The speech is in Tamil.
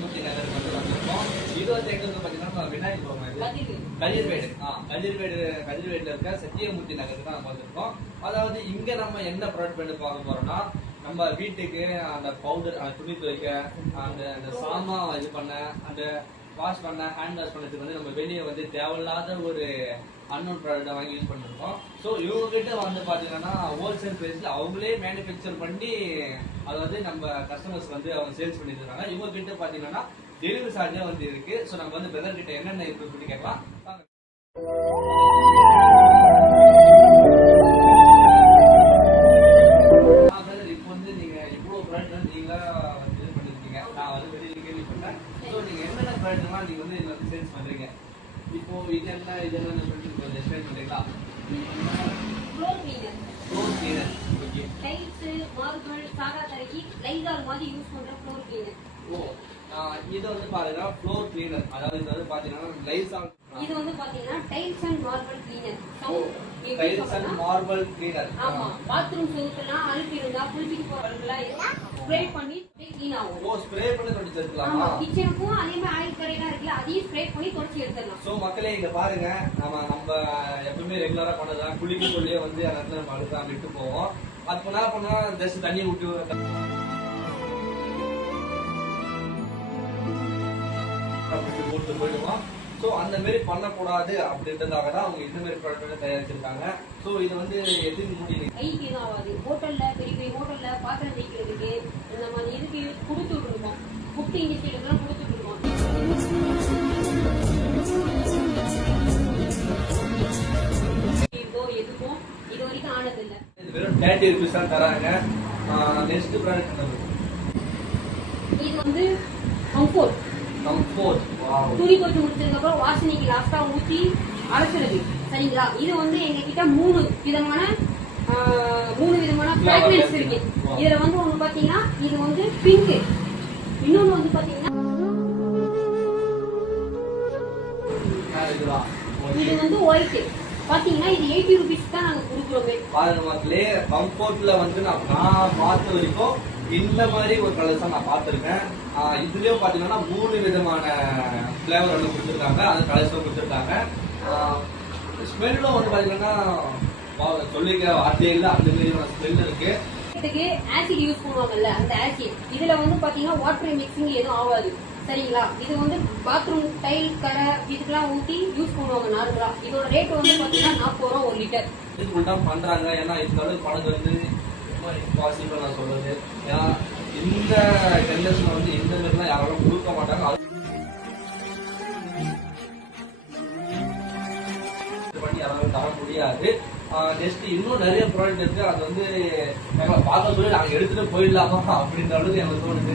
சத்தியமூர்த்தி நகருக்கு வந்து வந்திருக்கோம். இது வந்து எங்க இருக்கு பாத்தீங்கன்னா விநாயகர் கதிர்வேடுல இருக்க சத்தியமூர்த்தி நகருக்கு தான் நம்ம வந்திருக்கோம். அதாவது இங்க நம்ம என்ன ப்ராடக்ட் பண்ணி பார்க்க போறோம்னா, நம்ம வீட்டுக்கு அந்த பவுடர், துணி துவைக்க, அந்த சாமான் இது பண்ண, அந்த வாஷ் பண்ண, ஹேண்ட் வாஷ் பண்ணதுக்கு வந்து நம்ம வெளியே வந்து தேவையில்லாத ஒரு அன்னோன் ப்ராடக்டை வாங்கி யூஸ் பண்ணிருக்கோம். ஸோ இவங்க கிட்ட வந்து பாத்தீங்கன்னா ஹோல்சேல் பிரைஸ்ல அவங்களே மேனுஃபேக்சர் பண்ணி அதாவது நம்ம கஸ்டமர்ஸ் வந்து அவங்க சேல்ஸ் பண்ணிட்டு இருக்காங்க. இவங்க கிட்ட பாத்தீங்கன்னா டெலிவரி சார்ஜே வந்து இருக்கு. ஸோ நம்ம வந்து பிரதர் கிட்ட என்னென்ன இருக்குன்னு சொல்லி கேட்கலாம். இப்போ வந்து நீங்க இவ்வளவு ப்ராடக்ட் நீங்க வந்து இது பண்ணிருக்கீங்க, நான் வந்து வெளியே கேள்விப்பட்டேன். ஸோ நீங்க என்னென்ன ப்ராடக்ட்லாம் நீங்க வந்து இதுல வந்து சேல்ஸ் பண்றீங்க? இப்போ இது என்ன சொல்லிட்டு கொஞ்சம் எக்ஸ்பிளைன் பண்றீங்களா? Floor cleaner. Okay. Tiles, marble, சாதா தரைக்கு லைசால் மாதிரி யூஸ் பண்ற ஃப்ளோர் கிளீனர். ஓ, இது வந்து பாத்தீங்கன்னா ஃப்ளோர் கிளீனர். அதாவது இது வந்து பாத்தீங்கன்னா லைசால். இது வந்து பாத்தீங்கன்னா tiles and marble cleaner. Tiles and marble cleaner. ஆமா, பாத்ரூம் செவுத்துலாம் அழுக்கு இருந்தா புளிச்சிட்டு போறதுலாம் ஸ்ப்ரே பண்ணி க்ளீன் ஆகும். ஓ, ஸ்ப்ரே பண்ணி தொடச்சி எடுத்துலாமா? ஆமா, கிச்சனுக்கும் அதே மாதிரி ஆயில் கரையெல்லாம் இருக்குல்ல, அதையும் ஸ்ப்ரே பண்ணி தொடச்சி எடுத்துடலாம். சோ மக்களே இங்க பாருங்க, நம்ம எப்பவுமே ரெகுலரா பண்ணதான் குளிக்க சொல்லியே வந்து அந்த இடத்துல நம்ம அழுக்கா விட்டு போவோம். அது என்ன பண்ணா ஜஸ்ட் தண்ணி விட்டு போட்டு போயிடுவோம். ஸோ அந்த மாதிரி பண்ணக்கூடாது அப்படின்றதுக்காக தான் அவங்க இந்த மாதிரி ப்ராடக்ட் தயாரிச்சிருக்காங்க. ஸோ இது வந்து எதுக்கு முடியுது? கைக்கு எதுவும் ஆகாது. ஹோட்டல்ல பெரிய பெரிய ஹோட்டல்ல பாத்திரம் தேய்க்கிறதுக்கு இந்த மாதிரி இதுக்கு கொடுத்துட்டு இருக்கோம். குக்கிங் இண்டஸ்ட்ரியிலாம் கொடுத்துட்டு இருக்கோம். எதுக்கும் இது வரைக்கும் ஆனது இல்லை. இது வெறும் 30 rupees தான் தராங்க. நெக்ஸ்ட் ப்ராடக்ட் இது வந்து கம்ஃபோர்ட். துணி போட்டு முடிச்சதுக்கு அப்புறம் வாசனைக்கு லாஸ்டா ஊத்தி அரைச்சிருது. சரிங்களா? இது வந்து எங்க கிட்ட மூணு விதமான ஃபிராக்ரன்ஸ் இருக்கு. இதுல வந்து ஒண்ணு பாத்தீங்கன்னா இது வந்து பிங்க், இன்னொன்னு வந்து பாத்தீங்கன்னா இது வந்து ஒயிட். பாத்தீங்கன்னா இது 80 rupees தான் நாங்க கொடுக்குறோமே. பாருங்க மக்களே, கம்ஃபோர்ட்ல வந்து நான் பார்த்த வரைக்கும் இந்த மாதிரி ஒரு கலர்ஸ் நான் பார்த்திருக்கேன். இதுலயும் பாத்தீங்கன்னா 3 விதமான பிளேவர் வந்து கொடுத்துருக்காங்க, அது கலர்ஸும் கொடுத்துருக்காங்க. ஸ்மெல்லும் வந்து பாத்தீங்கன்னா சொல்லிக்க வார்த்தையே இல்லை, அந்த மாதிரி ஸ்மெல் இருக்கு. ஆசிட் யூஸ் பண்ணுவாங்கல்ல, அந்த ஆசிட் இதுல வந்து பாத்தீங்கன்னா வாட்டர் மிக்சிங் எதுவும் ஆகாது. சரிங்களா? இது வந்து பாத்ரூம் டைல் கரை இதுக்கெல்லாம் ஊத்தி யூஸ் பண்ணுவாங்க நார்மலா. இதோட ரேட் வந்து பாத்தீங்கன்னா 40 ரூபா ஒரு லிட்டர். இதுக்குள்ள தான் பண்றாங்க. ஏன்னா இந்த அளவுக்கு பணம் வந்து பாசிபிள் நான் சொல்றது. ஏன்னா இந்த ஜெனரேஷன் வந்து இந்த மாதிரிலாம் யாரும் கொடுக்க மாட்டாங்க. பண்ணி யாராலும் தர முடியாது. நெக்ஸ்ட் இன்னும் நிறைய ப்ராடக்ட் இருக்கு. அது வந்து பார்க்க சொல்லி நாங்க எடுத்துட்டு போயிடலாமா அப்படின்ற அளவுக்கு எனக்கு தோணுது.